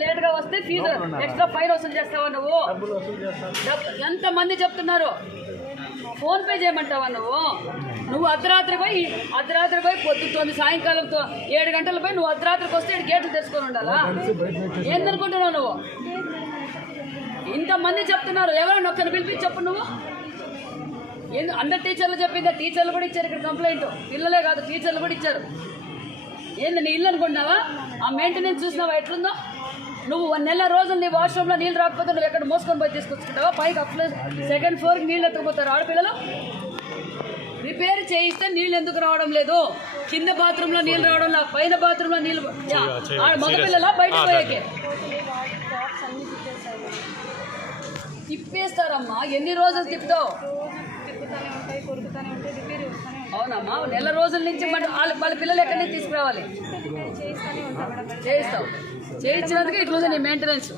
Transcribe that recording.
Late గా వస్తే fee extra fine వసూలు చేస్తావా నువ్వు? ఎంత మంది చెప్తున్నారు? ఫోన్ పే చేయమంటావా నువ్వు అర్ధరాత్రి పోయి పొద్దుతోంది సాయంకాలం 7 గంటల పోయి నువ్వు అర్ధరాత్రికి వస్తే గేట్లు తెచ్చుకొని ఉండాలా? ఏందనుకుంటున్నావు నువ్వు? ఇంతమంది చెప్తున్నారు, ఎవరైనా ఒక్కరిని పిలిపించి చెప్పు నువ్వు. అందరు టీచర్లు చెప్పిందా? టీచర్లు కూడా ఇచ్చారు ఇక్కడ కంప్లైంట్. పిల్లలే కాదు టీచర్లు కూడా ఇచ్చారు. ఏంది నీ ఇల్లు అనుకుంటున్నావా? ఆ మెయింటెనెన్స్ చూసినావా ఎట్లుందో? నువ్వు 1 నెల రోజులు నీ వాష్రూమ్లో నీళ్ళు రాకపోతే నువ్వు ఎక్కడ మోసుకొని పోయి తీసుకొచ్చుకుంటావా? పైకి సెకండ్ ఫ్లోర్కి నీళ్ళు ఎత్తుకుపోతారు ఆడపిల్లలు. రిపేర్ చేయిస్తే నీళ్ళు ఎందుకు రావడం లేదు? కింద బాత్రూంలో నీళ్ళు రావడం లేదు, పైన బాత్రూంలో నీళ్ళు. మగపిల్లలా బయటకు పోయాకే తిప్పేస్తారమ్మా. ఎన్ని రోజులు తిప్పుతావు? అవునమ్మా, నెల రోజుల నుంచి వాళ్ళ పిల్లలు ఎక్కడి నుంచి తీసుకురావాలి? చేయిస్తావు. చేయించినందుకు ఇట్లా నీ మెయింటెనెన్స్.